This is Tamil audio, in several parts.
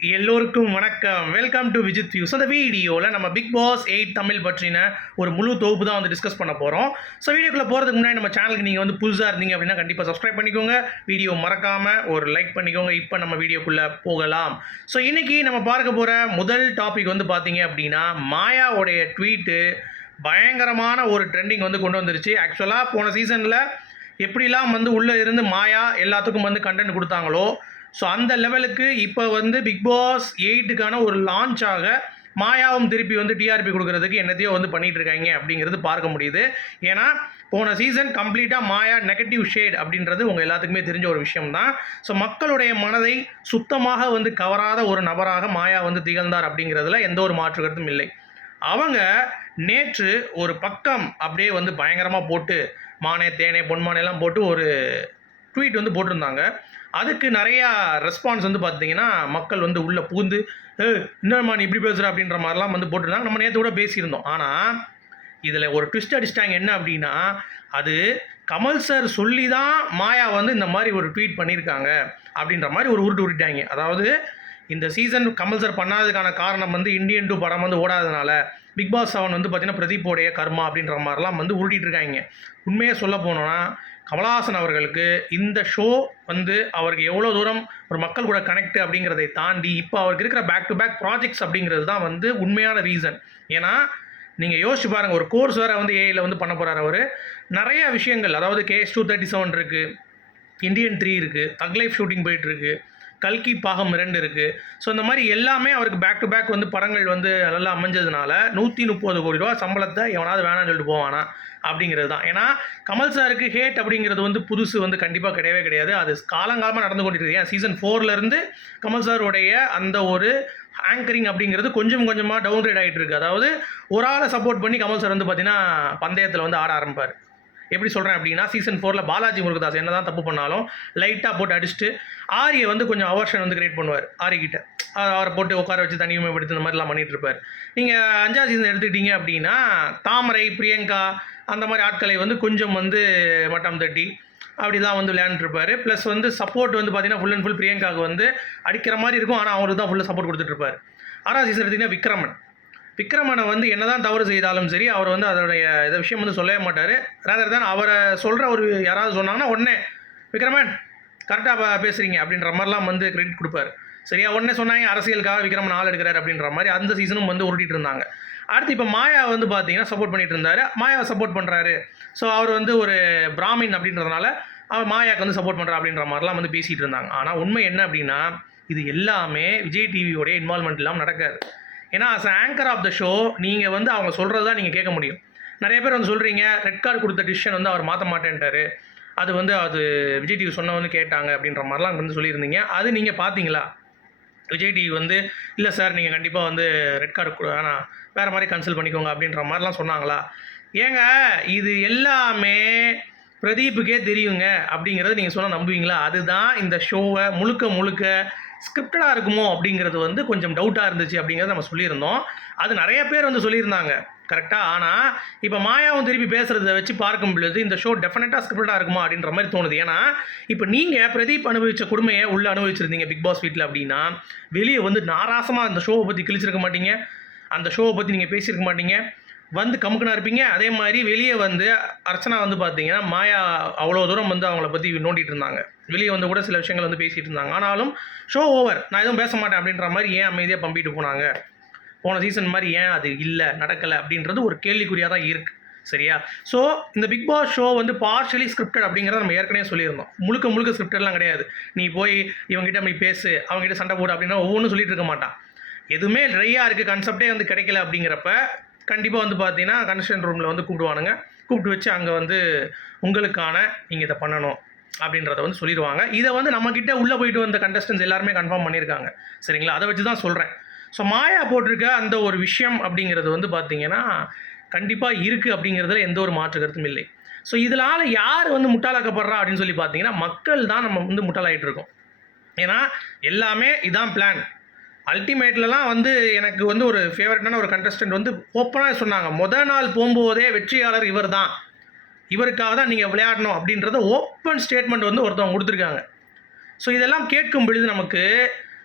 எல்லோருக்கும் வணக்கம். வெல்கம் டு விஜித் வியூஸ் அந்த வீடியோவில் நம்ம பிக் பாஸ் எயிட் தமிழ் பற்றின ஒரு முழு தொகுப்பு தான் வந்து டிஸ்கஸ் பண்ண போகிறோம் ஸோ வீடியோக்குள்ளே போகிறதுக்கு முன்னாடி நம்ம சேனலுக்கு நீங்கள் வந்து புதுசாக இருந்தீங்க அப்படின்னா கண்டிப்பாக சப்ஸ்கிரைப் பண்ணிக்கோங்க. வீடியோ மறக்காமல் ஒரு லைக் பண்ணிக்கோங்க. இப்போ நம்ம வீடியோக்குள்ளே போகலாம். ஸோ இன்றைக்கி நம்ம பார்க்க போகிற முதல் டாபிக் வந்து பார்த்தீங்க அப்படின்னா மாயாவுடைய ட்வீட்டு பயங்கரமான ஒரு ட்ரெண்டிங் வந்து கொண்டு வந்துருச்சு. ஆக்சுவலாக போன சீசனில் எப்படிலாம் வந்து உள்ளே இருந்து மாயா எல்லாத்துக்கும் வந்து கண்டென்ட் கொடுத்தாங்களோ ஸோ அந்த லெவலுக்கு இப்போ வந்து பிக் பாஸ் எயிட்டுக்கான ஒரு லான்ச் ஆக மாயாவும் திருப்பி வந்து டிஆர்பி கொடுக்கறதுக்கு என்னத்தையோ வந்து பண்ணிட்டு இருக்காங்க அப்படிங்கிறது பார்க்க முடியுது. ஏன்னா போன சீசன் கம்ப்ளீட்டாக மாயா நெகட்டிவ் ஷேட் அப்படின்றது உங்கள் எல்லாத்துக்குமே தெரிஞ்ச ஒரு விஷயம் தான் ஸோ மக்களுடைய மனதை சுத்தமாக வந்து கவராத ஒரு நபராக மாயா வந்து திகழ்ந்தார் அப்படிங்கிறதுல எந்த ஒரு மாற்று கருத்தும் இல்லை. அவங்க நேற்று ஒரு பக்கம் அப்படியே வந்து பயங்கரமாக போட்டு மானே தேனே பொன்மானேலாம் போட்டு ஒரு ட்வீட் வந்து போட்டிருந்தாங்க. அதுக்கு நிறையா ரெஸ்பான்ஸ் வந்து பார்த்தீங்கன்னா மக்கள் வந்து உள்ளே பூந்து ஏ என்னம்மா நீ இப்படி பேசுகிற அப்படின்ற மாதிரிலாம் வந்து போட்டிருந்தாங்க. நம்ம நேற்று கூட பேசியிருந்தோம். ஆனால் இதில் ஒரு ட்விஸ்ட் அடிச்சிட்டாங்க என்ன அப்படின்னா அது கமல் சார் சொல்லி தான் மாயா வந்து இந்த மாதிரி ஒரு ட்வீட் பண்ணியிருக்காங்க அப்படின்ற மாதிரி ஒரு உருட்டு உருட்டாங்க அதாவது இந்த சீசன் கமல் சார் பண்ணாததுக்கான காரணம் வந்து இந்தியன் டூ படம் வந்து ஓடாதனால பிக் பாஸ் செவன் வந்து பார்த்திங்கன்னா பிரதீப்போடைய கர்மா அப்படின்ற மாதிரிலாம் வந்து உருட்டிகிட்டு இருக்காங்க. உண்மையாக சொல்ல போனோன்னா கமலஹாசன் அவர்களுக்கு இந்த ஷோ வந்து அவருக்கு எவ்வளோ தூரம் ஒரு மக்கள் கூட கனெக்ட் அப்படிங்கிறதை தாண்டி இப்போ அவருக்கு இருக்கிற பேக் டு பேக் ப்ராஜெக்ட்ஸ் அப்படிங்கிறது தான் வந்து உண்மையான ரீசன் ஏன்னா நீங்கள் யோசிச்சு பாருங்கள் ஒரு கோர்ஸ் வேறு வந்து ஏஐயில் வந்து பண்ண போகிறார் அவர். நிறைய விஷயங்கள் அதாவது கேஎஸ் டூ தேர்ட்டி செவன் இருக்குது இந்தியன் த்ரீ இருக்குது தக் லைஃப் ஷூட்டிங் போயிட்டுருக்கு கல்கி பாகம் ரெண்டு இருக்குது ஸோ இந்த மாதிரி எல்லாமே அவருக்கு பேக் டு பேக் வந்து படங்கள் வந்து நல்லா அமைஞ்சதுனால நூற்றி முப்பது கோடி ரூபா சம்பளத்தை எவனாவது வேணாம்னு சொல்லிட்டு போவானா அப்படிங்கிறது தான். ஏன்னா கமல் சாருக்கு ஹேட் அப்படிங்கிறது வந்து புதுசு வந்து கண்டிப்பாக கிடையவே கிடையாது. அது காலங்காலமாக நடந்து கொண்டிருக்கு ஏன்? சீசன் ஃபோர்லேருந்து கமல் சாருடைய அந்த ஒரு ஆங்கரிங் அப்படிங்கிறது கொஞ்சம் கொஞ்சமாக டவுன் ரேட் ஆகிட்டு இருக்குது அதாவது ஒரு ஆளை சப்போர்ட் பண்ணி கமல் சார் வந்து பார்த்தீங்கன்னா பந்தயத்தில் வந்து ஆட ஆரம்பிப்பார். எப்படி சொல்கிறேன் அப்படின்னா சீசன் ஃபோரில் பாலாஜி முருகதாஸ் என்ன தான் தப்பு பண்ணாலும் லைட்டாக போட்டு அடிச்சுட்டு ஆரியை வந்து கொஞ்சம் அவர்ஷன் வந்து கிரியேட் பண்ணுவார் ஆரி அவரை போட்டு உட்கார வச்சு தனிமைப்படுத்தி இந்த மாதிரிலாம் பண்ணிகிட்டு இருப்பார். நீங்கள் அஞ்சாவது சீசன் எடுத்துக்கிட்டீங்க அப்படின்னா தாமரை பிரியங்கா அந்த மாதிரி ஆட்களை வந்து கொஞ்சம் வந்து மட்டம் தட்டி அப்படி தான் வந்து விளையாண்டுருப்பார் ப்ளஸ் வந்து சப்போர்ட் வந்து பார்த்தீங்கன்னா ஃபுல் அண்ட் ஃபுல் பிரியங்காவுக்கு வந்து அடிக்கிற மாதிரி இருக்கும். ஆனால் அவருக்கு தான் ஃபுல்லாக சப்போர்ட் கொடுத்துட்ருப்பார் ஆறாவது சீசன் எடுத்திங்கன்னா விக்ரமன். விக்ரமனை வந்து என்னதான் தவறு செய்தாலும் சரி அவர் வந்து அதனுடைய இதை விஷயம் வந்து சொல்லவே மாட்டார். ரேதர் தான் அவரை சொல்கிற ஒரு யாராவது சொன்னாங்கன்னா உடனே விக்ரமன் கரெக்டாக பேசுகிறீங்க அப்படின்ற மாதிரிலாம் வந்து கிரெடிட் கொடுப்பாரு. சரியா? உடனே சொன்னாங்க அரசியலுக்காக விக்ரமன் ஆள் எடுக்கிறாரு அப்படின்ற மாதிரி அந்த சீசனும் வந்து உருட்டிட்டு இருந்தாங்க. அடுத்து இப்போ மாயா வந்து பார்த்தீங்கன்னா சப்போர்ட் பண்ணிட்டு இருந்தாரு. மாயாவை சப்போர்ட் பண்ணுறாரு ஸோ அவர் வந்து ஒரு பிராமின் அப்படின்றதுனால அவர் மாயாவுக்கு வந்து சப்போர்ட் பண்ணுறா அப்படின்ற மாதிரிலாம் வந்து பேசிகிட்டு இருந்தாங்க. ஆனால் உண்மை என்ன அப்படின்னா இது எல்லாமே விஜய் டிவியோடைய இன்வால்மெண்ட் இல்லாமல் நடக்காது. ஏன்னா as anchor of the show நீங்கள் வந்து அவங்க சொல்கிறது தான் நீங்கள் கேட்க முடியும். நிறைய பேர் வந்து சொல்கிறீங்க ரெட் கார்டு கொடுத்த டிசிஷன் வந்து அவர் மாற்ற மாட்டேன்ட்டாரு. அது வந்து அது விஜய் டிவி சொன்ன வந்து கேட்டாங்க அப்படின்ற மாதிரிலாம் வந்து சொல்லியிருந்தீங்க. அது நீங்கள் பார்த்தீங்களா விஜய் டிவி வந்து இல்லை சார் நீங்கள் கண்டிப்பாக வந்து ரெட் கார்டு ஆனால் வேறு மாதிரி கன்சல்ட் பண்ணிக்கோங்க அப்படின்ற மாதிரிலாம் சொன்னாங்களா? ஏங்க இது எல்லாமே பிரதீப்புக்கே தெரியுங்க அப்படிங்கிறத நீங்கள் சொன்னால் நம்புவீங்களா? அதுதான் இந்த ஷோவை முழுக்க முழுக்க ஸ்கிரிப்டடாக இருக்குமோ அப்படிங்கிறது வந்து கொஞ்சம் டவுட்டாக இருந்துச்சு அப்படிங்கிறத நம்ம சொல்லியிருந்தோம். அது நிறைய பேர் வந்து சொல்லியிருந்தாங்க. கரெக்டாக ஆனால் இப்போ மாயாவும் திருப்பி பேசுகிறத வச்சு பார்க்கும் பொழுது இந்த ஷோ டெஃபினட்டாக ஸ்கிரிப்டடாக இருக்குமா அப்படின்ற மாதிரி தோணுது. ஏன்னா இப்போ நீங்கள் பிரதீப் அனுபவித்த கொடுமையை உள்ளே அனுபவிச்சிருந்தீங்க பிக் பாஸ் வீட்டில் அப்படின்னா வெளியே வந்து நாராசமாக அந்த ஷோவை பற்றி கிழிச்சிருக்க மாட்டீங்க. அந்த ஷோவை பற்றி நீங்கள் பேசியிருக்க மாட்டீங்க. வந்து கமுக்குனா இருப்பீங்க. அதே மாதிரி வெளியே வந்து அர்ச்சனா வந்து பார்த்தீங்கன்னா மாயா அவ்வளோ தூரம் வந்து அவங்கள பற்றி நோண்டிட்டு இருந்தாங்க. வெளியே வந்து கூட சில விஷயங்கள் வந்து பேசிகிட்டு இருந்தாங்க. ஆனாலும் ஷோ ஓவர் நான் எதுவும் பேச மாட்டேன் அப்படின்ற மாதிரி ஏன் அமைதியாக பம்பிட்டு போனாங்க? போன சீசன் மாதிரி ஏன் அது இல்லை நடக்கலை அப்படின்றது ஒரு கேள்விக்குறியாக தான் இருக்குது சரியா? ஸோ இந்த பிக் பாஸ் ஷோ வந்து பார்ஷலி ஸ்கிரிப்டட் அப்படிங்கிறத நம்ம ஏற்கனவே சொல்லியிருந்தோம். முழுக்க முழுக்க ஸ்கிரிப்டட்லாம் கிடையாது. நீ போய் இவங்ககிட்ட போய் பேசு அவங்ககிட்ட சண்டை போடு அப்படின்னா ஒவ்வொன்றும் சொல்லிட்டு இருக்க மாட்டான். எதுவுமே ட்ரையாக இருக்குது கான்செப்டே வந்து கிடைக்கல அப்படிங்கிறப்ப கண்டிப்பாக வந்து பார்த்தீங்கன்னா கன்ஸ்ட்ரக்ஷன் ரூமில் வந்து கூப்பிடுவானுங்க. கூப்பிட்டு வச்சு அங்கே வந்து உங்களுக்கான நீங்கள் இதை பண்ணணும் அப்படின்றத வந்து சொல்லிடுவாங்க. இதை வந்து நம்மக்கிட்ட உள்ளே போயிட்டு வந்த கண்டஸ்டன்ஸ் எல்லாருமே கன்ஃபார்ம் பண்ணியிருக்காங்க. சரிங்களா? அதை வச்சு தான் சொல்கிறேன் ஸோ மாயா போட்டிருக்க அந்த ஒரு விஷயம் அப்படிங்கிறது வந்து பார்த்தீங்கன்னா கண்டிப்பாக இருக்குது அப்படிங்கிறதுல எந்த ஒரு மாற்று கருத்தும் இல்லை. ஸோ இதனால் யார் வந்து முட்டாளாக்கப்படுறா அப்படின்னு சொல்லி பார்த்தீங்கன்னா மக்கள் தான் நம்ம வந்து முட்டாளாயிட்டு இருக்கோம். ஏன்னா எல்லாமே இதான் பிளான் அல்டிமேட்லலாம் வந்து எனக்கு வந்து ஒரு ஃபேவரட்டான ஒரு கண்டஸ்டன்ட் வந்து ஓப்பனாக சொன்னாங்க. மொதல் நாள் போகும்போதே வெற்றியாளர் இவர் தான் இவருக்காக தான் நீங்கள் விளையாடணும் அப்படின்றத ஓப்பன் ஸ்டேட்மெண்ட் வந்து ஒருத்தவங்க கொடுத்துருக்காங்க. ஸோ இதெல்லாம் கேட்கும் பொழுது நமக்கு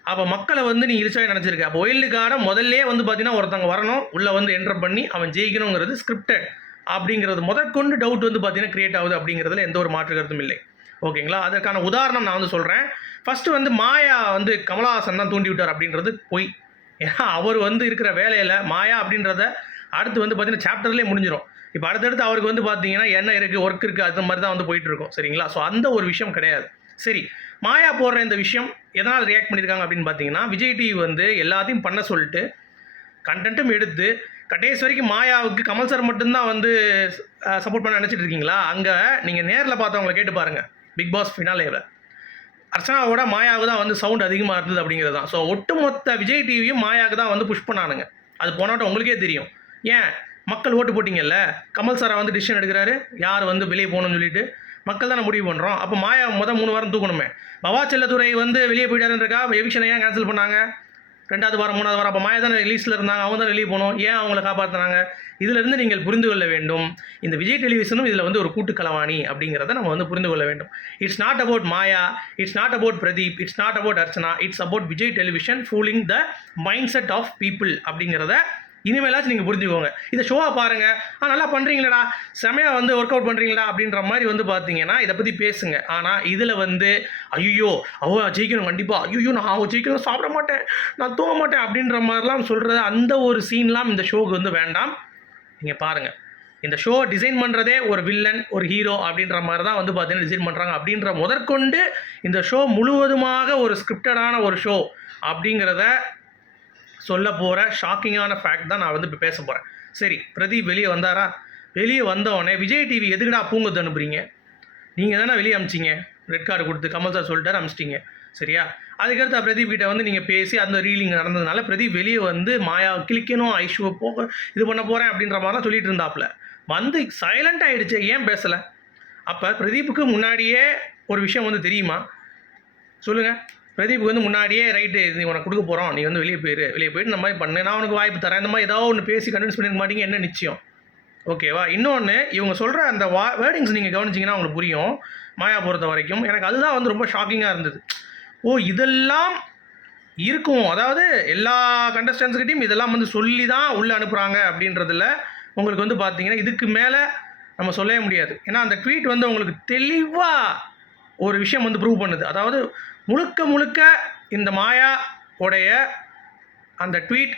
அப்போ மக்களை வந்து நீ இழிச்சாவே நினச்சிருக்க. அப்போ ஒயில்டு கார்டை வந்து பார்த்தீங்கன்னா ஒருத்தவங்க வரணும். உள்ளே வந்து என்டர் பண்ணி அவன் ஜெயிக்கணுங்கிறது ஸ்கிரிப்டட் அப்படிங்கிறது முதற்கொண்டு டவுட் வந்து பார்த்தீங்கன்னா கிரியேட் ஆகுது அப்படிங்கிறதுல எந்த ஒரு மாற்று கருத்தும் இல்லை. ஓகேங்களா? அதற்கான உதாரணம் நான் வந்து சொல்கிறேன் ஃபஸ்ட்டு வந்து மாயா வந்து கமலஹாசன் தான் தூண்டி விட்டார் அப்படின்றது பொய். ஏன்னா அவர் வந்து இருக்கிற வேலையில் மாயா அப்படின்றத அடுத்து வந்து பார்த்திங்கன்னா சாப்டர்லேயே முடிஞ்சிடும் இப்போ அடுத்தடுத்து அவருக்கு வந்து பார்த்தீங்கன்னா என்ன இருக்குது ஒர்க் இருக்குது அது மாதிரி தான் வந்து போயிட்டு இருக்கும் சரிங்களா? ஸோ அந்த ஒரு விஷயம் கிடையாது. சரி மாயா போடுற இந்த விஷயம் எதனால் ரியாக்ட் பண்ணியிருக்காங்க அப்படின்னு பார்த்தீங்கன்னா விஜய் டிவி வந்து எல்லாத்தையும் பண்ண சொல்லிட்டு கண்டென்ட்டும் எடுத்து கடைசி வரைக்கும் மாயாவுக்கு கமல் சார் மட்டும்தான் வந்து சப்போர்ட் பண்ண நினச்சிட்டு இருக்கீங்களா? அங்கே நீங்கள் நேரில் பார்த்தவங்களை கேட்டு பாருங்கள் பிக் பாஸ் ஃபினாலேவில் அர்ச்சனாவோட மாயாவுக்கு தான் வந்து சவுண்ட் அதிகமாக இருந்தது அப்படிங்கிறது தான். ஸோ ஒட்டுமொத்த விஜய் டிவியும் மாயாவுக்கு தான் வந்து புஷ் பண்ணானுங்க. அது போனாட்டம் உங்களுக்கே தெரியும். ஏன்? மக்கள் ஓட்டு போட்டிங்கல்ல? கமல் சாரை வந்து டிசிஷன் எடுக்கிறாரு. யார் வந்து வெளியே போகணும்னு சொல்லிட்டு. மக்கள் தானே முடிவு பண்ணுறோம் அப்போ மாயா மொதல் மூணு வாரம் தூக்கணுமே. பவா செல்லத்துறை வந்து வெளியே போயிட்டாருன்றக்கா? எவிக்ஷனை ஏன் கேன்சல் பண்ணாங்க? ரெண்டாவது வாரம் மூணாவது வாரம் அப்போ மாயா தானே ரிலீஸில் இருந்தாங்க அவங்க தான் வெளியே போகணும். ஏன் அவங்கள காப்பாற்றினாங்க இதிலிருந்து நீங்கள் புரிந்து கொள்ள வேண்டும். இந்த விஜய் டெலிவிஷனும் இதில் வந்து ஒரு கூட்டு அப்படிங்கிறத நம்ம வந்து புரிந்து கொள்ள வேண்டும். It's not about Maya it's not about Pradeep it's not about Archana it's about Vijay television fooling the mind set of people அப்படிங்கிறத இனிமேலாச்சும் நீங்கள் புரிஞ்சுக்கோங்க. இந்த ஷோவை பாருங்கள் ஆ நல்லா பண்ணுறீங்களடா செமையாக வந்து ஒர்க் அவுட் பண்ணுறீங்களா அப்படின்ற மாதிரி வந்து பார்த்தீங்கன்னா இதை பற்றி பேசுங்க. ஆனால் இதில் வந்து ஐயோ அவ ஜெயிக்கணும் கண்டிப்பாக ஐயோ நான் அவ ஜெயிக்கணும் சாப்பிட மாட்டேன். நான் தூங்க மாட்டேன் அப்படின்ற மாதிரிலாம் சொல்கிறது அந்த ஒரு சீன்லாம் இந்த ஷோவுக்கு வந்து வேண்டாம். நீங்கள் பாருங்கள் இந்த ஷோ டிசைன் பண்ணுறதே ஒரு வில்லன் ஒரு ஹீரோ அப்படின்ற மாதிரி தான் வந்து பார்த்தீங்கன்னா டிசைன் பண்ணுறாங்க அப்படின்ற முதற்கொண்டு இந்த ஷோ முழுவதுமாக ஒரு ஸ்கிரிப்டடான ஒரு ஷோ அப்படிங்கிறத சொல்ல போகிற ஷாக்கிங்கான ஃபேக்ட் தான் நான் வந்து இப்போ பேச போகிறேன் சரி பிரதீப் வெளியே வந்தாரா? வெளியே வந்தவொடனே விஜய் டிவி எதுக்குடா பூங்கத்து அனுப்புறீங்க? நீங்கள் தானே வெளியே அமிச்சிங்க? ரெட் கார்டு கொடுத்து கமல் சார் சொல்லிட்டு அமிச்சிட்டிங்க. சரியா? அதுக்கடுத்து பிரதீப் கிட்ட வந்து நீங்கள் பேசி அந்த ரீலிங் நடந்ததுனால பிரதீப் வெளியே வந்து மாயா கிளிக்கணும் ஐஷுவை போக இது பண்ண போகிறேன் அப்படின்ற மாதிரிலாம் சொல்லிட்டு இருந்தாப்புல வந்து சைலண்ட் ஆகிடுச்சு ஏன் பேசலை? அப்போ பிரதீப்புக்கு முன்னாடியே ஒரு விஷயம் வந்து தெரியுமா? சொல்லுங்கள் பிரதீப்புக்கு வந்து முன்னாடியே ரைட்டு நீ உனக்கு கொடுக்க போகிறோம் நீ வந்து வெளியே போயிரு. வெளியே போயிட்டு இந்த மாதிரி பண்ணு. நான் உனக்கு வாய்ப்பு தரேன். இந்த மாதிரி ஏதாவது ஒன்று பேசி கன்வின்ஸ் பண்ணிருக்க மாட்டீங்க. என்ன நிச்சயம்? ஓகேவா இன்னொன்று இவங்க சொல்கிற அந்த வா வேர்டிங்ஸ் நீங்கள் கவனிச்சிங்கன்னா உங்களுக்கு புரியும். மாயா பொறுத்த வரைக்கும். எனக்கு அதுதான் வந்து ரொம்ப ஷாக்கிங்காக இருந்தது. ஓ இதெல்லாம் இருக்கும். அதாவது எல்லா கண்டஸ்டன்ஸ்கிட்டையும் இதெல்லாம் வந்து சொல்லி தான் உள்ளே அனுப்புகிறாங்க அப்படின்றதுல உங்களுக்கு வந்து பார்த்தீங்கன்னா இதுக்கு மேலே நம்ம சொல்லவே முடியாது. ஏன்னா அந்த ட்வீட் வந்து உங்களுக்கு தெளிவாக ஒரு விஷயம் வந்து ப்ரூவ் பண்ணுது. அதாவது முழுக்க முழுக்க இந்த மாயா உடைய அந்த ட்வீட்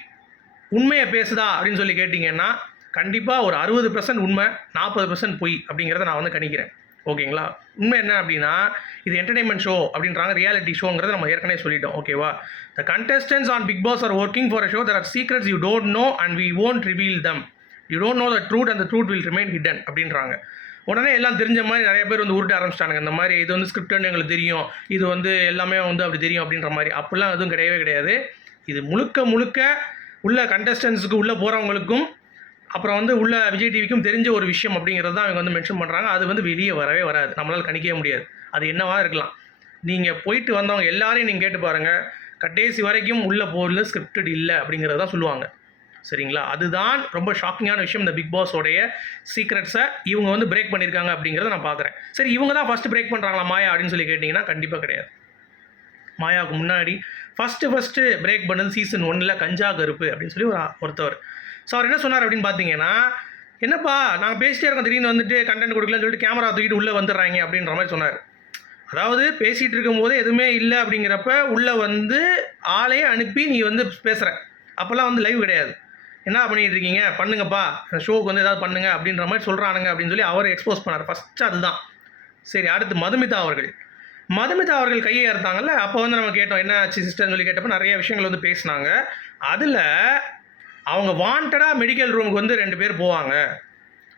உண்மையை பேசுதா அப்படின்னு சொல்லி கேட்டிங்கன்னா கண்டிப்பாக ஒரு அறுபது பர்சன்ட் உண்மை நாற்பது பர்சன்ட் பொய் அப்படிங்கிறத நான் வந்து கணிக்கிறேன். ஓகேங்களா? உண்மை என்ன அப்படின்னா இது என்டர்டைன்மெண்ட் ஷோ அப்படின்றாங்க ரியாலிட்டி ஷோங்கிறத நம்ம ஏற்கனவே சொல்லிட்டோம். ஓகேவா? The contestants on Bigg Boss are working for a show there are secrets you don't know and we won't reveal them you don't know the truth அந்த ட்ரூட் வில் ரிமைன் ஹிடன் அப்படின்றாங்க. உடனே எல்லாம் தெரிஞ்ச மாதிரி நிறைய பேர் வந்து உருட்ட ஆரம்பிச்சிட்டானுங்க. இந்த மாதிரி இது வந்து ஸ்கிரிப்ட்னு எங்களுக்கு தெரியும். இது வந்து எல்லாமே வந்து அப்படி தெரியும் அப்படின்ற மாதிரி. அப்படிலாம் எதுவும் கிடையவே கிடையாது. இது முழுக்க முழுக்க உள்ள கண்டஸ்டன்ஸுக்கு உள்ளே போகிறவங்களுக்கும் அப்புறம் வந்து உள்ள விஜய் டிவிக்கும் தெரிஞ்ச ஒரு விஷயம் அப்படிங்கிறது தான் அவங்க வந்து மென்ஷன் பண்ணுறாங்க அது வந்து வெளியே வரவே வராது. நம்மளால் கணிக்கவே முடியாது. அது என்னவா இருக்கலாம். நீங்கள் போயிட்டு வந்தவங்க எல்லாரையும் நீங்கள் கேட்டு பாருங்கள் கடைசி வரைக்கும் உள்ளே போகல ஸ்கிரிப்டட் இல்லை அப்படிங்கிறத தான் சொல்லுவாங்க. சரிங்களா? அதுதான் ரொம்ப ஷாக்கிங்கான விஷயம் இந்த பிக் பாஸோடைய சீக்ரெட்ஸை இவங்க வந்து பிரேக் பண்ணியிருக்காங்க அப்படிங்கிறத நான் பார்க்குறேன். சரி இவங்க தான் ஃபஸ்ட்டு பிரேக் பண்ணுறாங்களா மாயா அப்படின்னு சொல்லி கேட்டிங்கன்னா கண்டிப்பாக கிடையாது. மாயாவுக்கு முன்னாடி ஃபஸ்ட்டு ஃபஸ்ட்டு பிரேக் பண்ணது சீசன் ஒன்னில் கஞ்சா கருப்பு அப்படின்னு சொல்லி ஒரு ஒருத்தவர். ஸோ அவர் என்ன சொன்னார் அப்படின்னு பார்த்தீங்கன்னா என்னப்பா நாங்கள் பேசிட்டே இருக்கோம் திடீர்னு வந்துட்டு கண்டென்ட் கொடுக்கலன்னு சொல்லிட்டு கேமரா தூக்கிட்டு உள்ளே வந்துடுறாங்க அப்படின்ற மாதிரி சொன்னார். அதாவது பேசிகிட்டு இருக்கும்போது எதுவுமே இல்லை அப்படிங்கிறப்ப உள்ளே வந்து ஆளையே அனுப்பி நீ வந்து பேசுகிற அப்போல்லாம் வந்து லைவ் கிடையாது. என்ன பண்ணிட்டு இருக்கீங்க? பண்ணுங்கப்பா. ஷோவுக்கு வந்து ஏதாவது பண்ணுங்க அப்படின்ற மாதிரி சொல்கிறானுங்க அப்படின்னு சொல்லி அவர் எக்ஸ்போஸ் பண்ணார். ஃபஸ்ட்டு அதுதான். சரி அடுத்து மதுமிதா அவர்கள். மதுமிதா அவர்கள் கையை அறுத்தாங்கல்ல? அப்போ வந்து நம்ம கேட்டோம் என்ன ஆச்சு சிஸ்டர்னு சொல்லி கேட்டப்போ நிறைய விஷயங்கள் வந்து பேசினாங்க. அதில் அவங்க வாண்டடாக மெடிக்கல் ரூமுக்கு வந்து ரெண்டு பேர் போவாங்க.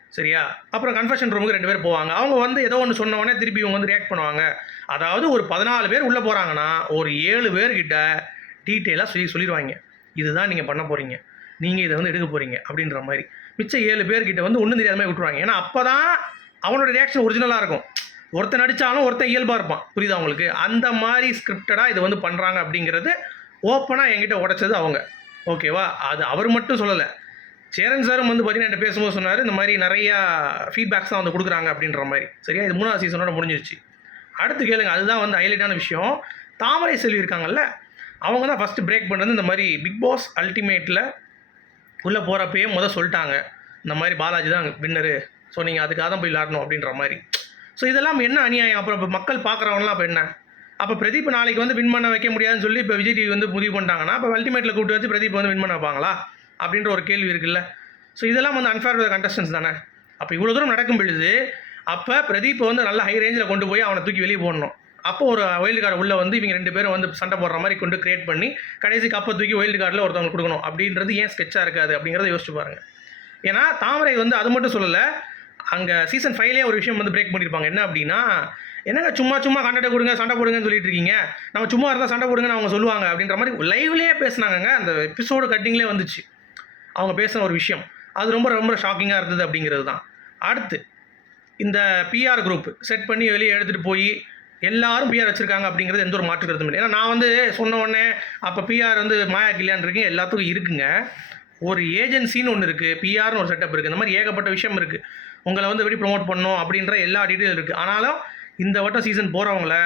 சரியா? அப்புறம் கன்ஃபெஷன் ரூமுக்கு ரெண்டு பேர் போவாங்க. அவங்க வந்து ஏதோ ஒன்று சொன்ன திருப்பி இவங்க வந்து ரியாக்ட் பண்ணுவாங்க. அதாவது ஒரு பதினாலு பேர் உள்ளே போகிறாங்கன்னா ஒரு ஏழு பேர்கிட்ட டீட்டெயிலாக சொல்லி சொல்லிடுவாங்க. இதுதான் நீங்கள் பண்ண போகிறீங்க நீங்கள் இதை வந்து எடுக்க போகிறீங்க அப்படின்ற மாதிரி. மிச்சம் ஏழு பேர்கிட்ட வந்து ஒன்றும் தெரியாத மாதிரி விட்டுருவாங்க. ஏன்னா அப்போ தான் அவனோட ரியாக்ஷன் ஒரிஜினலாக இருக்கும். ஒருத்தன் நடித்தாலும் ஒருத்தன் இயல்பாக இருப்பான். புரியுதா அவங்களுக்கு அந்த மாதிரி ஸ்கிரிப்டடாக இதை வந்து பண்ணுறாங்க அப்படிங்கிறது ஓப்பனாக என்கிட்ட உடைச்சது அவங்க. ஓகேவா அது அவர் மட்டும் சொல்லலை. சேரன் சாரும் வந்து பார்த்தீங்கன்னா என்கிட்ட பேசும்போது சொன்னார் இந்த மாதிரி நிறையா ஃபீட்பேக்ஸ் தான் வந்து கொடுக்குறாங்க அப்படின்ற மாதிரி. சரியா? இது மூணாவது சீசனோட முடிஞ்சிருச்சு. அடுத்து கேளுங்க அதுதான் வந்து ஹைலைட்டான விஷயம். தாமரை செல்வி இருக்காங்கல்ல அவங்க தான் ஃபஸ்ட்டு பிரேக் பண்ணுறது இந்த மாதிரி பிக் பாஸ் அல்டிமேட்டில் உள்ளே போகிறப்பயே முதல் சொல்லிட்டாங்க. இந்த மாதிரி பாலாஜி தான் வின்னரு ஸோ நீங்கள் அதுக்காக தான் போய் விளாடணும் அப்படின்ற மாதிரி. ஸோ இதெல்லாம் என்ன அநியாயம்? அப்புறம் இப்போ மக்கள் பார்க்குறவங்களாம் அப்போ என்ன? அப்போ பிரதீப் நாளைக்கு வந்து வின் பண்ண வைக்க முடியாதுன்னு சொல்லி இப்போ விஜய் டிவி வந்து முடிவு பண்ணிட்டாங்கன்னா அப்போ அல்டிமேட்டில் கூப்பிட்டு வச்சு பிரதீப் வந்து வின் பண்ண வைப்பாங்களா? அப்படின்ற ஒரு கேள்வி இருக்குல்ல. ஸோ இதெல்லாம் வந்து அன்ஃபேர் கண்டஸ்டன்ஸ் தானே? அப்போ இவ்வளோ தூரம் நடக்கும் பொழுது அப்போ பிரதீப்பை வந்து நல்ல ஹை ரேஞ்சில் கொண்டு போய் அவனை தூக்கி வெளியே போடணும். அப்போ ஒரு ஒயில்டு கார்டு உள்ளே வந்து இவங்க ரெண்டு பேரும் வந்து சண்டை போடுற மாதிரி கொண்டு கிரியேட் பண்ணி கடைசி கப்பை தூக்கி ஒயில்டு கார்டில் ஒருத்தவங்க கொடுக்கணும். அப்படின்றது ஏன் ஸ்கெட்சாக இருக்காது? அப்படிங்கிறத யோசிச்சு பாருங்க. ஏன்னா தாமரை வந்து அது மட்டும் சொல்லலை அங்கே சீசன் ஃபைவ்லேயே ஒரு விஷயம் வந்து பிரேக் பண்ணியிருப்பாங்க என்ன அப்படின்னா என்னங்க சும்மா சும்மா கண்டக்ட கொடுங்க சண்டை போடுங்கன்னு சொல்லிட்டு இருக்கீங்க. நம்ம சும்மா இருந்தால் சண்டை போடுங்கன்னு அவங்க சொல்லுவாங்க அப்படின்ற மாதிரி லைவ்லேயே பேசினாங்க அந்த எபிசோடு கட்டிங்லேயே வந்துச்சு. அவங்க பேசின ஒரு விஷயம். அது ரொம்ப ரொம்ப ஷாக்கிங்காக இருந்தது அப்படிங்கிறது தான். அடுத்து இந்த பிஆர் குரூப் செட் பண்ணி வெளியே எடுத்துகிட்டு போய் எல்லாரும் பிஆர் வச்சுருக்காங்க அப்படிங்கிறது எந்த ஒரு மாற்று கருத்தும் இல்லை. ஏன்னா நான் வந்து சொன்ன உடனே அப்போ பிஆர் வந்து மாயா கில்லியான் இருக்கீங்க எல்லாத்துக்கும் இருக்குங்க. ஒரு ஏஜென்சின்னு ஒன்று இருக்குது பிஆர்னு ஒரு செட்டப் இருக்குது இந்த மாதிரி ஏகப்பட்ட விஷயம் இருக்குது உங்களை வந்து எப்படி ப்ரோமோட் பண்ணணும் அப்படின்ற எல்லா டீட்டெயில் இருக்குது ஆனாலும் இந்த வட்டம் சீசன் போகிறவங்கள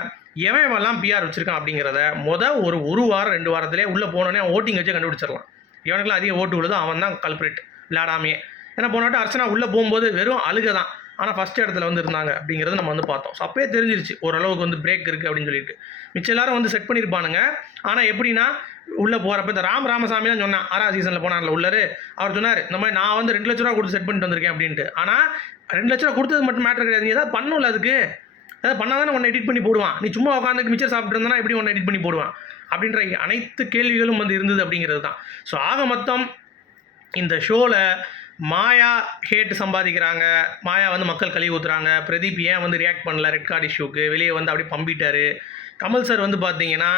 எவன் எவெல்லாம் பிஆர் வச்சுருக்கான் அப்படிங்கிறத மொதல் ஒரு ஒரு வாரம் ரெண்டு வாரத்திலே உள்ளே போனோடனே ஓட்டிங் வச்சு கண்டுபிடிச்சிடலாம். எவனுக்குலாம் அதிக ஓட்டு விழுதோ அவன் தான் கல்பிரேட் விளையாடாமையே. ஏன்னா போனாட்டம் அர்ச்சனா உள்ளே போகும்போது வெறும் அழுக தான். ஆனால் ஃபஸ்ட் இடத்துல வந்து இருந்தாங்க அப்படிங்கிறத நம்ம வந்து பார்த்தோம். ஸோ அப்போயே தெரிஞ்சிருச்சு ஓரளவுக்கு வந்து பிரேக் இருக்குது அப்படின்னு சொல்லிட்டு. மிச்சம் எல்லாரும் வந்து செட் பண்ணியிருப்பானுங்க ஆனால் எப்படின்னா உள்ளே போகிறப்ப இந்த ராம் ராமசாமி தான் சொன்னான் ஆறாவது சீசனில் போனார்ல உள்ளரு. அவர் சொன்னார் இந்த மாதிரி நான் வந்து ரெண்டு லட்ச ரூபா கொடுத்து செட் பண்ணிட்டு வந்திருக்கேன் அப்படின்ட்டு. ஆனால் ரெண்டு லட்ச ரூபா கொடுத்தது மட்டும் மேட்டர் கிடையாது. நீ ஏதாவது பண்ணும்ல அதுக்கு? ஏதாவது பண்ணால் தானே உன்னை எடிட் பண்ணி போடுவான். நீ சும்மா உட்காந்து மிச்சர் சாப்பிட்டு இருந்தா எப்படி உன்னை எடிட் பண்ணி போடுவான்? அப்படின்ற அனைத்து கேள்விகளும் வந்து இருந்தது அப்படிங்கிறது தான். ஸோ ஆக மொத்தம் இந்த ஷோவில் மாயா ஹேட் சம்பாதிக்கிறாங்க. மாயா வந்து மக்கள் கழுவி ஊற்றுறாங்க பிரதீப் ஏன் வந்து ரியாக்ட் பண்ணல? ரெட் கார்டு இஷ்யூக்கு வெளியே வந்து அப்படியே பம்பிட்டாரு. கமல் சார் வந்து பார்த்தீங்கன்னா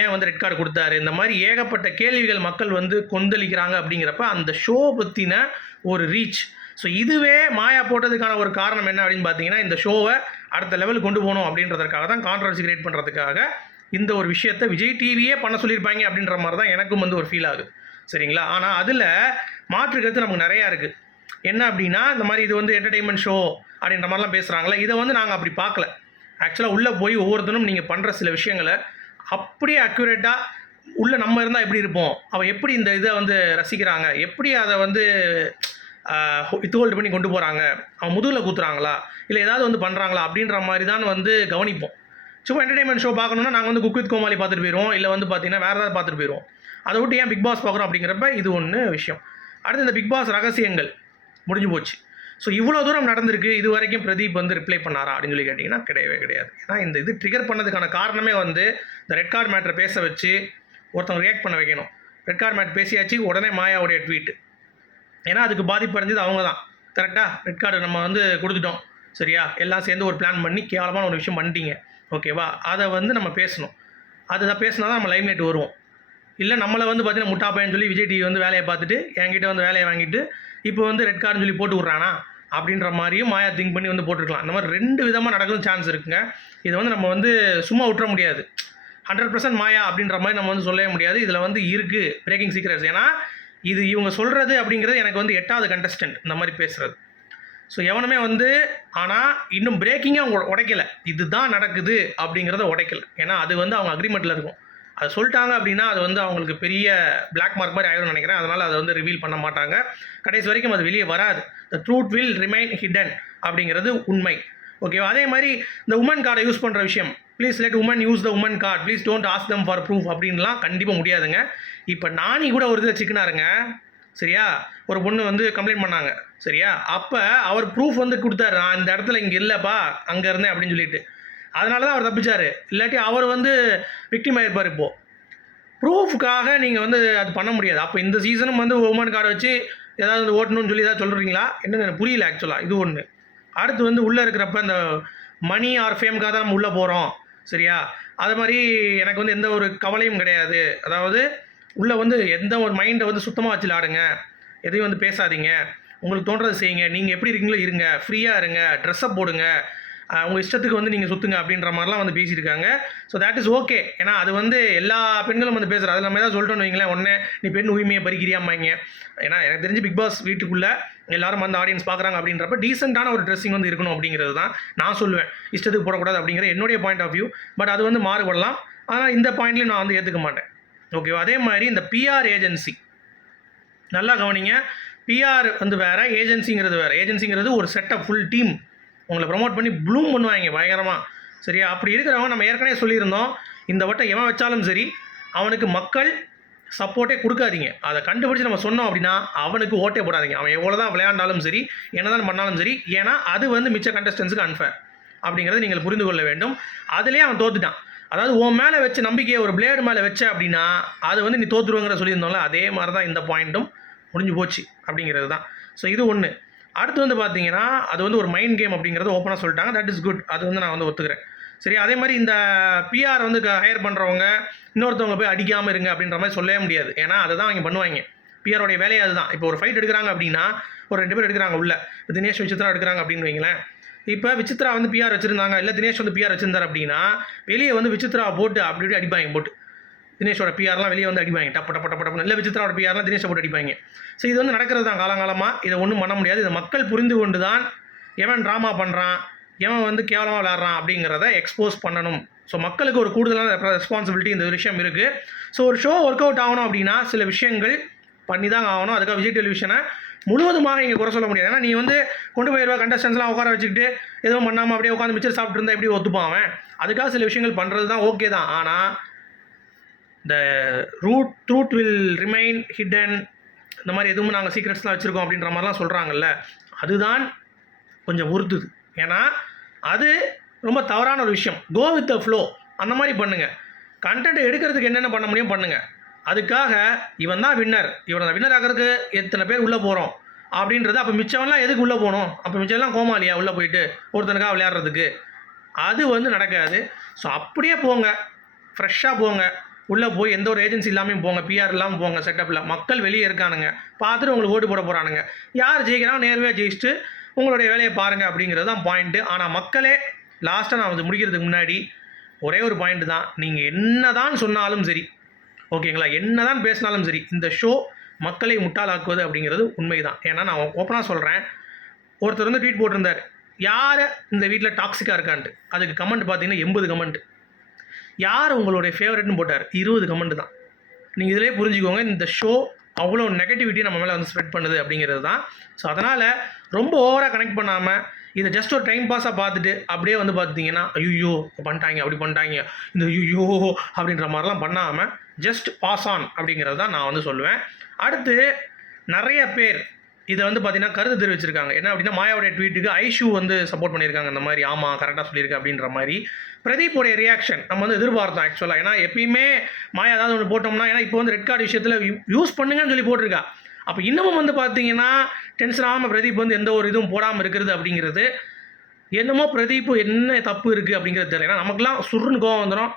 ஏன் வந்து ரெட் கார்டு கொடுத்தாரு? இந்த மாதிரி ஏகப்பட்ட கேள்விகள் மக்கள் வந்து கொந்தளிக்கிறாங்க அப்படிங்கிறப்ப அந்த ஷோ பற்றின ஒரு ரீச் ஸோ இதுவே மாயா போட்டதுக்கான ஒரு காரணம் என்ன அப்படின்னு பார்த்தீங்கன்னா இந்த ஷோவை அடுத்த லெவலுக்கு கொண்டு போகணும் அப்படின்றதுக்காக தான் கான்ட்ரவர்சி கிரியேட் பண்ணுறதுக்காக இந்த ஒரு விஷயத்தை விஜய் டிவியே பண்ண சொல்லியிருப்பாங்க அப்படின்ற மாதிரி தான் எனக்கும் வந்து ஒரு ஃபீல் ஆகுது. சரிங்களா? ஆனால் அதில் மாற்று கருத்து நமக்கு நிறையா இருக்குது என்ன அப்படின்னா இந்த மாதிரி இது வந்து என்டர்டெயின்மெண்ட் ஷோ அப்படின்ற மாதிரிலாம் பேசுகிறாங்களே இதை வந்து நாங்கள் அப்படி பார்க்கல. ஆக்சுவலாக உள்ளே போய் ஒவ்வொருத்தனும் நீங்கள் பண்ணுற சில விஷயங்களை அப்படியே அக்யூரேட்டாக உள்ளே நம்ம இருந்தால் எப்படி இருப்போம்? அவள் எப்படி இந்த இதை வந்து ரசிக்கிறாங்க? எப்படி அதை வந்து வித்ஹோல்டு பண்ணி கொண்டு போகிறாங்க அவன் முதுகில் கூத்துறாங்களா? இல்லை ஏதாவது வந்து பண்ணுறாங்களா அப்படின்ற மாதிரி தான் வந்து கவனிப்போம். சும்மா என்டர்டைன்மெண்ட் ஷோ பார்க்கணுன்னா நாங்கள் வந்து குக் வித் கோமாளி பார்த்துட்டு போயிடுவோம். இல்லை வந்து பார்த்தீங்கன்னா வேறு ஏதாவது பார்த்துட்டு போயிடுவோம். அதை விட்டு ஏன் பிக் பாஸ் பார்க்குறோம் அப்படிங்கிறப்ப இது ஒன்று விஷயம். அடுத்து இந்த பிக் பாஸ் ரகசியங்கள் முடிஞ்சு போச்சு. ஸோ இவ்வளோ தூரம் நடந்திருக்கு இது வரைக்கும் பிரதீப் வந்து ரிப்ளை பண்ணாரா அப்படின்னு சொல்லி கேட்டிங்கன்னா கிடையவே கிடையாது. ஏன்னா இந்த இது ட்ரிகர் பண்ணதுக்கான காரணமே வந்து இந்த ரெட் கார்டு மேட்ரை பேச வச்சு ஒருத்தவங்க ரியாக்ட் பண்ண வைக்கணும். ரெட் கார்டு மேட் பேசியாச்சு உடனே மாயாவுடைய ட்வீட் ஏன்னா அதுக்கு பாதிப்பு அடைஞ்சது அவங்க தான் கரெக்டாக ரெட் கார்டு நம்ம வந்து கொடுத்துட்டோம். சரியா? எல்லாம் சேர்ந்து ஒரு பிளான் பண்ணி கேவலமான ஒரு விஷயம் பண்ணிட்டீங்க. ஓகேவா அதை வந்து நம்ம பேசணும். அதுதான் பேசினா தான் நம்ம லைம்லைட் வருவோம். இல்லை நம்மளை வந்து பார்த்தீங்கன்னா முட்டா பையன் சொல்லி விஜய் டிவி வந்து வேலையை பார்த்துட்டு என்கிட்ட வந்து வேலையை வாங்கிட்டு இப்போ வந்து ரெட் கார்டுன்னு சொல்லி போட்டு விட்றானா? அப்படின்ற மாதிரியும் மாயா திங்க் பண்ணி வந்து போட்டிருக்கலாம். இந்த மாதிரி ரெண்டு விதமாக நடக்கும் சான்ஸ் இருக்குங்க. இதை வந்து நம்ம வந்து சும்மா விட்டுற முடியாது. ஹண்ட்ரட் பர்சன்ட் மாயா அப்படின்ற மாதிரி நம்ம வந்து சொல்லவே முடியாது. இதில் வந்து இருக்குது பிரேக்கிங் சீக்ரெட்ஸ் ஏன்னா இது இவங்க சொல்கிறது அப்படிங்கிறது எனக்கு வந்து எட்டாவது கண்டஸ்டன்ட் இந்த மாதிரி பேசுகிறது ஸோ எவனுமே வந்து ஆனால் இன்னும் பிரேக்கிங்கே அவங்க உடைக்கல. இதுதான் நடக்குது அப்படிங்கிறத உடைக்கலை. ஏன்னா அது வந்து அவங்க அக்ரிமெண்ட்டில் இருக்கும். அதை சொல்லிட்டாங்க அப்படின்னா அது வந்து அவங்களுக்கு பெரிய பிளாக் மார்க் மாதிரி ஆயிடும்னு நினைக்கிறேன். அதனால் அதை வந்து ரிவீல் பண்ண மாட்டாங்க. கடைசி வரைக்கும் அது வெளியே வராது. The truth will remain hidden அப்படிங்கிறது உண்மை. ஓகேவா அதே மாதிரி இந்த உமன் கார்டை யூஸ் பண்ணுற விஷயம். Please let woman use the woman card please don't ask them for proof அப்படின்லாம் கண்டிப்பாக முடியாதுங்க. இப்போ நானி கூட ஒரு இதில் சிக்கனாருங்க. சரியா? ஒரு பொண்ணு வந்து கம்ப்ளைண்ட் பண்ணாங்க. சரியா? அப்போ அவர் ப்ரூஃப் வந்து கொடுத்தாரு. நான் இந்த இடத்துல இங்கே இல்லைப்பா அங்கே இருந்தேன் அப்படின்னு சொல்லிட்டு. அதனால தான் அவர் தப்பிச்சார். இல்லாட்டி அவர் வந்து விக்டிம் ஆகிருப்பார் இப்போது ப்ரூஃப்காக நீங்கள் வந்து அது பண்ண முடியாது. அப்போ இந்த சீசனும் வந்து உமன் கார்டை வச்சு ஏதாவது ஓட்டணும்னு சொல்லி ஏதாவது சொல்கிறீங்களா என்னன்னு எனக்கு புரியல ஆக்சுவலாக இது ஒன்று அடுத்து வந்து உள்ளே இருக்கிறப்ப இந்த மணி ஆர் ஃபேம்காக தான் நம்ம உள்ளே போகிறோம் சரியா? அது மாதிரி எனக்கு வந்து எந்த ஒரு கவலையும் கிடையாது. அதாவது உள்ளே வந்து எந்த ஒரு மைண்டை வந்து சுத்தமாக வச்சு விளாடுங்க எதையும் வந்து பேசாதீங்க. உங்களுக்கு தோன்றதை செய்யுங்க. நீங்கள் எப்படி இருக்கீங்களோ இருங்க. ஃப்ரீயாக இருங்க. ட்ரெஸ்ஸை போடுங்க. உங்கள் இஷ்டத்துக்கு வந்து நீங்கள் சுற்றுங்க அப்படின்ற மாதிரிலாம் வந்து பேசியிருக்காங்க ஸோ தேட் இஸ் ஓகே ஏன்னா அது வந்து எல்லா பெண்களும் வந்து பேசுகிற அது நம்ம ஏதாவது சொல்லிட்டோம்னு வைங்களேன் உடனே நீ பெண் உரிமையை பறிக்கிறியாமாங்க ஏன்னா எனக்கு தெரிஞ்சு பிக் பாஸ் வீட்டுக்குள்ளே எல்லாரும் வந்து ஆடியன்ஸ் பார்க்குறாங்க அப்படின்றப்ப டீசெண்டான ஒரு ட்ரெஸ்ஸிங் வந்து இருக்கணும் அப்படிங்கிறது தான் நான் சொல்லுவேன். இஷ்டத்துக்கு போடக்கூடாது அப்படிங்கிற என்னுடைய பாயிண்ட் ஆஃப் வியூ பட் அது வந்து மாறுபடலாம். ஆனால் இந்த பாயிண்ட்லையும் நான் வந்து ஏற்றுக்க மாட்டேன். ஓகேவா அதே மாதிரி இந்த பிஆர் ஏஜென்சி நல்லா கவனிங்க. பிஆர் வந்து வேறு ஏஜென்சிங்கிறது வேறு. ஏஜென்சிங்கிறது ஒரு செட்டப் ஃபுல் டீம் உங்களை ப்ரமோட் பண்ணி ப்ளூம் பண்ணுவாங்க பயங்கரமாக சரியா? அப்படி இருக்கிறவங்க நம்ம ஏற்கனவே சொல்லியிருந்தோம். இந்த வட்டம் எவன் வச்சாலும் சரி அவனுக்கு மக்கள் சப்போர்ட்டே கொடுக்காதீங்க. அதை கண்டுபிடிச்சி நம்ம சொன்னோம் அப்படின்னா அவனுக்கு ஓட்டே போடாதீங்க. அவன் எவ்வளோ தான் விளையாண்டாலும் சரி என்ன தான் பண்ணாலும் சரி ஏன்னா அது வந்து மிச்ச கண்டஸ்டன்ஸுக்கு அன்ஃபேர் அப்படிங்கிறத நீங்கள் புரிந்து கொள்ள வேண்டும். அதுலேயே அவன் தோத்துட்டான். அதாவது உன் மேலே வச்ச நம்பிக்கையை ஒரு பிளேடு மேலே வச்ச அப்படின்னா அது வந்து நீ தோத்துருவங்கிற சொல்லியிருந்தோம்ல அதே மாதிரி தான் இந்த பாயிண்ட்டும் முடிஞ்சு போச்சு. அப்படிங்கிறது தான் ஸோ இது ஒன்று அடுத்து வந்து பார்த்தீங்கன்னா அது வந்து ஒரு மைண்ட் கேம் அப்படிங்கிறது ஓப்பனாக சொல்லிட்டாங்க. தட் இஸ் குட் அது வந்து நான் வந்து ஒத்துக்கிறேன். சரி அதே மாதிரி இந்த பிஆர் வந்து ஹையர் பண்ணுறவங்க இன்னொருத்தவங்க போய் அடிக்காமல் இருங்க அப்படின்ற மாதிரி சொல்லவே முடியாது. ஏன்னா அதை தான் அவங்க பண்ணுவாங்க. பிஆரோடைய வேலையை அதுதான். இப்போ ஒரு ஃபைட் எடுக்கிறாங்க அப்படின்னா ஒரு ரெண்டு பேர் எடுக்கிறாங்க உள்ள. தினேஷ் விசித்ரா எடுக்கிறாங்க அப்படின்னு வைங்களேன். இப்போ விசித்ரா வந்து பிஆர் வச்சுருந்தாங்க இல்லை தினேஷ் வந்து பிஆர் வச்சுருந்தார் அப்படின்னா வெளியே வந்து விசித்ரா போட்டு அப்படி இப்படி அடிப்பாங்க போட்டு. தினேஷோட பிஆர்லாம் வெளியே வந்து அடிப்பாங்க. டப்பு டப்ப டப்ப டப்பு இல்லை விசித்ராவோட பிஆர்லாம் தினேஷை போட்டு அடிப்பாங்க. ஸோ இது வந்து நடக்கிறது தான் காலங்காலமாக இதை ஒன்றும் பண்ண முடியாது. இதை மக்கள் புரிந்து கொண்டு தான் எவன் ட்ராமா பண்ணுறான் எவன் வந்து கேவலமாக விளாட்றான் அப்படிங்கிறத எக்ஸ்போஸ் பண்ணணும். ஸோ மக்களுக்கு ஒரு கூடுதலான ரெஸ்பான்சிபிலிட்டி இந்த விஷயம் இருக்குது ஸோ ஒரு ஷோ ஒர்க் அவுட் ஆகணும் அப்படின்னா சில விஷயங்கள் பண்ணி தான் ஆகணும். அதுக்காக விஜய் டெலிவிஷனை முழுவதுமாக இங்கே குறை சொல்ல முடியாது. ஏன்னா நீ வந்து கொண்டு போயிருவா கண்டஸ்டன்ஸ்லாம் உட்கார வச்சுக்கிட்டு எதுவும் பண்ணாமல் அப்படியே உட்காந்து மிச்சர் சாப்பிட்டு இருந்தால் எப்படி ஒத்துப்பான் அதுக்காக சில விஷயங்கள் பண்ணுறது தான் ஓகே தான். ஆனால் the root truth will remain hidden இந்த மாதிரி எதுவும் நாங்கள் சீக்ரெட்ஸ்லாம் வச்சுருக்கோம் அப்படின்ற மாதிரிலாம் சொல்கிறாங்கல்ல அதுதான் கொஞ்சம் உறுத்துது. ஏன்னா அது ரொம்ப தவறான ஒரு விஷயம். கோ வித் த ஃப்ளோ அந்த மாதிரி பண்ணுங்கள் கண்டென்ட் எடுக்கிறதுக்கு என்னென்ன பண்ண முடியும் பண்ணுங்கள் அதுக்காக இவன் தான் வின்னர் இவனை வின்னர் ஆகிறதுக்கு எத்தனை பேர் உள்ளே போகிறோம் அப்படின்றது அப்போ மிச்சம்லாம் எதுக்கு உள்ளே போகணும்? அப்போ மிச்சம்லாம் கோமாளியா உள்ளே போயிட்டு ஒருத்தனுக்காக விளையாடுறதுக்கு. அது வந்து நடக்காது. ஸோ அப்படியே போங்க. ஃப்ரெஷ்ஷாக போங்க. உள்ளே போய் எந்த ஒரு ஏஜென்சி இல்லாமல் போங்க பிஆர் இல்லாமல் போங்க செட்டப்பில் மக்கள் வெளியே இருக்கானுங்க. பார்த்துட்டு உங்களுக்கு ஓட்டு போட போகிறானுங்க யார் ஜெயிக்கிறாங்க நேர்வையாக ஜெயிச்சுட்டு உங்களுடைய வேலையை பாருங்கள் அப்படிங்கிறது தான் பாயிண்ட்டு ஆனால் மக்களே லாஸ்ட்டாக நான் வந்து முடிக்கிறதுக்கு முன்னாடி ஒரே ஒரு பாயிண்ட் தான். நீங்கள் என்ன தான் சொன்னாலும் சரி ஓகேங்களா என்ன தான் பேசினாலும் சரி இந்த ஷோ மக்களை முட்டாளாக்குவது அப்படிங்கிறது உண்மை தான் ஏன்னா நான் ஓப்பனாக சொல்கிறேன் ஒருத்தர் வந்து ட்வீட் போட்டிருந்தார். யார் இந்த வீட்டில் டாக்ஸிக்காக இருக்கான்ட்டு? அதுக்கு கமெண்ட் பார்த்தீங்கன்னா எண்பது கமெண்ட் யார் உங்களுடைய ஃபேவரட்னு போட்டார்? இருபது கமெண்ட் தான். நீங்கள் இதிலே புரிஞ்சுக்கோங்க இந்த ஷோ அவ்வளோ நெகட்டிவிட்டி நம்ம மேலே வந்து ஸ்ப்ரெட் பண்ணுது அப்படிங்கிறது தான். ஸோ அதனால் ரொம்ப ஓவராக கனெக்ட் பண்ணாமல் இதை ஜஸ்ட் ஒரு டைம் பாஸாக பார்த்துட்டு அப்படியே வந்து பார்த்தீங்கன்னா ஐயோ பண்ணிட்டாங்க அப்படி பண்ணிட்டாங்க இந்த ஐயோ அப்படின்ற மாதிரிலாம் பண்ணாமல் ஜஸ்ட் பாஸ் ஆன் அப்படிங்கிறது தான் நான் வந்து சொல்லுவேன். அடுத்து நிறைய பேர் இதை வந்து பார்த்தீங்கன்னா கருத்து தெரிவிச்சிருக்காங்க. என்ன அப்படின்னா மாயாவுடைய ட்வீட்டுக்கு ஐஷூ வந்து சப்போர்ட் பண்ணியிருக்காங்க. இந்த மாதிரி ஆமாம் கரெக்டாக சொல்லியிருக்கு அப்படின்ற மாதிரி. பிரதீப்போடைய ரியாக்ஷன் நம்ம வந்து எதிர்பார்த்தோம் ஆக்சுவலாக ஏன்னா எப்பயுமே மாயா ஏதாவது ஒன்று போட்டோம்னா ஏன்னா இப்போ வந்து ரெட் கார்டு விஷயத்தில் யூஸ் பண்ணுங்கன்னு சொல்லி போட்டிருக்கா. அப்போ இன்னமும் வந்து பார்த்தீங்கன்னா டென்ஷன் ஆகாமல் பிரதீப் வந்து எந்த ஒரு இதுவும் போடாமல் இருக்கிறது அப்படிங்கிறது என்னமோ பிரதீப் என்ன தப்பு இருக்குது அப்படிங்கிறது தெரியல. ஏன்னா நமக்குலாம் சுருன்னு கோவம் வந்துடும்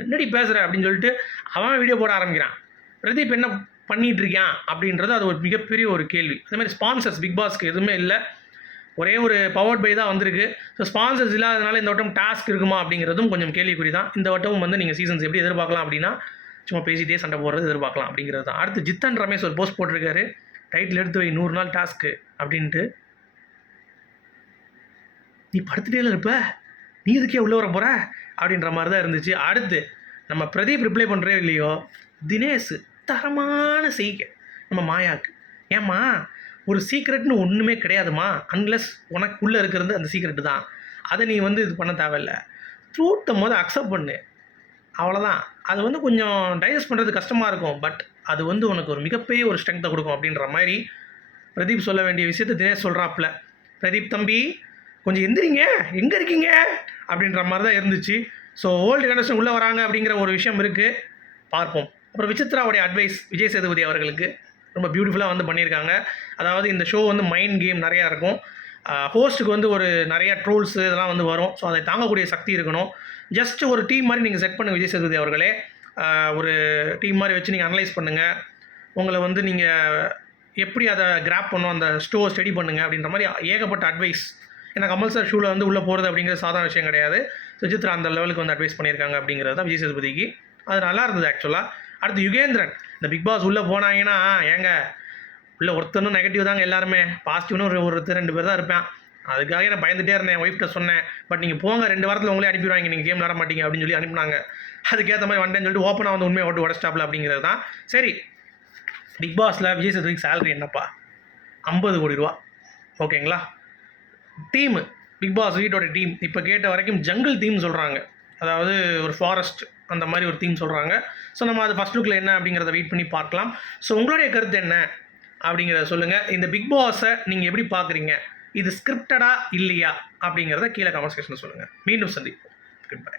என்னடி பேசுகிற அப்படின்னு சொல்லிட்டு அவன் வீடியோ போட ஆரம்பிக்கிறான். பிரதீப் என்ன பண்ணிகிட்ருக்கேன் அப்படின்றது அது ஒரு மிகப்பெரிய ஒரு கேள்வி. அதே மாதிரி ஸ்பான்சர்ஸ் பிக் பாஸ்க்கு எதுவுமே இல்லை. ஒரே ஒரு பவர்ட் பை தான் வந்திருக்கு. ஸோ ஸ்பான்சர்ஸ் இல்லாதனால இந்த வட்டம் டாஸ்க் இருக்குமா அப்படிங்கிறதும் கொஞ்சம் கேள்விக்குறி தான். இந்த வட்டமும் வந்து நீங்கள் சீசன்ஸ் எப்படி எதிர்பார்க்கலாம் அப்படின்னா சும்மா பேசிட்டே சண்டை போடுறது எதிர்பார்க்கலாம் அப்படிங்கிறது தான். அடுத்து ஜித்தன் ரமேஷ் ஒரு போஸ்ட் போட்டிருக்காரு. டைட்டில் எடுத்து வை நூறு நாள் டாஸ்க்கு அப்படின்ட்டு. நீ படுத்துட்டே இருப்ப. நீ இதுக்கே உள்ளே வர போகிற அப்படின்ற மாதிரி தான் இருந்துச்சு. அடுத்து நம்ம பிரதீப் ரிப்ளை பண்ணுறே இல்லையோ? தினேஷ். தரமான செய்கை நம்ம மாயாக்கு. ஏம்மா? ஒரு சீக்ரெட்னு ஒன்றுமே கிடையாதுமா? அன்லெஸ் உனக்குள்ளே இருக்கிறது அந்த சீக்ரெட்டு தான். அதை நீ வந்து இது பண்ண தேவையில்ல. ட்ரூத்தை போது அக்செப்ட் பண்ணு. அவ்வளோதான் அது வந்து கொஞ்சம் டைஜஸ்ட் பண்ணுறது கஷ்டமாக இருக்கும். பட் அது வந்து உனக்கு ஒரு மிகப்பெரிய ஒரு ஸ்ட்ரென்த்தை கொடுக்கும் அப்படின்ற மாதிரி பிரதீப் சொல்ல வேண்டிய விஷயத்தை தினேஷ் சொல்கிறாப்புல பிரதீப் தம்பி கொஞ்சம் எந்திரிங்க. எங்கே இருக்கீங்க? அப்படின்ற மாதிரி தான் இருந்துச்சு. ஸோ ஓல்டு கண்டஸ்டன் உள்ளே வராங்க அப்படிங்கிற ஒரு விஷயம் இருக்குது பார்ப்போம். அப்புறம் விசித்ராவுடைய அட்வைஸ் விஜய் சேதுபதி அவர்களுக்கு ரொம்ப பியூட்டிஃபுல்லாக வந்து பண்ணியிருக்காங்க. அதாவது இந்த ஷோ வந்து மைண்ட் கேம் நிறையா இருக்கும். ஹோஸ்ட்டுக்கு வந்து ஒரு நிறைய ட்ரோல்ஸு இதெல்லாம் வந்து வரும். ஸோ அதை தாங்கக்கூடிய சக்தி இருக்கணும். ஜஸ்ட் ஒரு டீம் மாதிரி நீங்கள் செட் பண்ணுங்கள் விஜய் சேதுபதி அவர்களே. ஒரு டீம் மாதிரி வச்சு நீங்கள் அனலைஸ் பண்ணுங்கள் உங்களை வந்து நீங்கள் எப்படி அதை கிராப் பண்ணும் அந்த ஸ்டோ ஸ்டடி பண்ணுங்க அப்படின்ற மாதிரி ஏகப்பட்ட அட்வைஸ் ஏன்னா கமல் சார் ஷூவில் வந்து உள்ளே போகிறது அப்படிங்கிறது சாதாரண விஷயம் கிடையாது. சுஜித்ரா அந்த லெவலுக்கு வந்து அட்வைஸ் பண்ணியிருக்காங்க அப்படிங்கிறது தான் விஜய் சேதுபதிக்கு. அது நல்லா இருந்தது ஆக்சுவலாக அடுத்து யுகேந்திரன். இந்த பிக் பாஸ் உள்ளே போனாங்கன்னா ஏங்க உள்ளே ஒருத்தனும் நெகட்டிவ் தாங்க எல்லாருமே. பாசிட்டிவ்னு ஒரு ஒருத்தர் ரெண்டு பேர் தான் இருப்பேன். அதுக்காக நான் பயந்துகிட்டே இருந்தேன் ஒய்ஃப்ட்ட சொன்னேன். பட் நீங்கள் போங்க ரெண்டு வாரத்தில் உங்களே அனுப்பிடுவாங்க நீங்கள் கேம் விளாட மாட்டீங்க அப்படின்னு சொல்லி அனுப்புனாங்க. அதுக்கேற்ற மாதிரி வந்தேன்னு சொல்லிட்டு ஓப்பனாக வந்து உண்மையை ஓட்டு உடச்சிட்டாப்ல அப்படிங்கிறது தான். சரி பிக் பாஸில் விஜய் சேதுபதிக்கு சேலரி என்னப்பா? ஐம்பது கோடி ரூபா. ஓகேங்களா டீமு பிக் பாஸ் வீட்டோட டீம் இப்போ கேட்ட வரைக்கும் ஜங்கிள் தீம் சொல்கிறாங்க அதாவது ஒரு ஃபாரஸ்ட் அந்த மாதிரி ஒரு தீம் சொல்கிறாங்க ஸோ நம்ம அது ஃபஸ்ட் லுக்கில் என்ன அப்படிங்கிறத வெயிட் பண்ணி பார்க்கலாம். ஸோ உங்களுடைய கருத்து என்ன அப்படிங்கிறத சொல்லுங்கள் இந்த பிக் பாஸை நீங்கள் எப்படி பார்க்குறீங்க? இது ஸ்கிரிப்டடா இல்லையா அப்படிங்கிறத கீழே கமெண்ட் செக்ஷனில் சொல்லுங்கள் மீண்டும் சந்திப்போம். Good by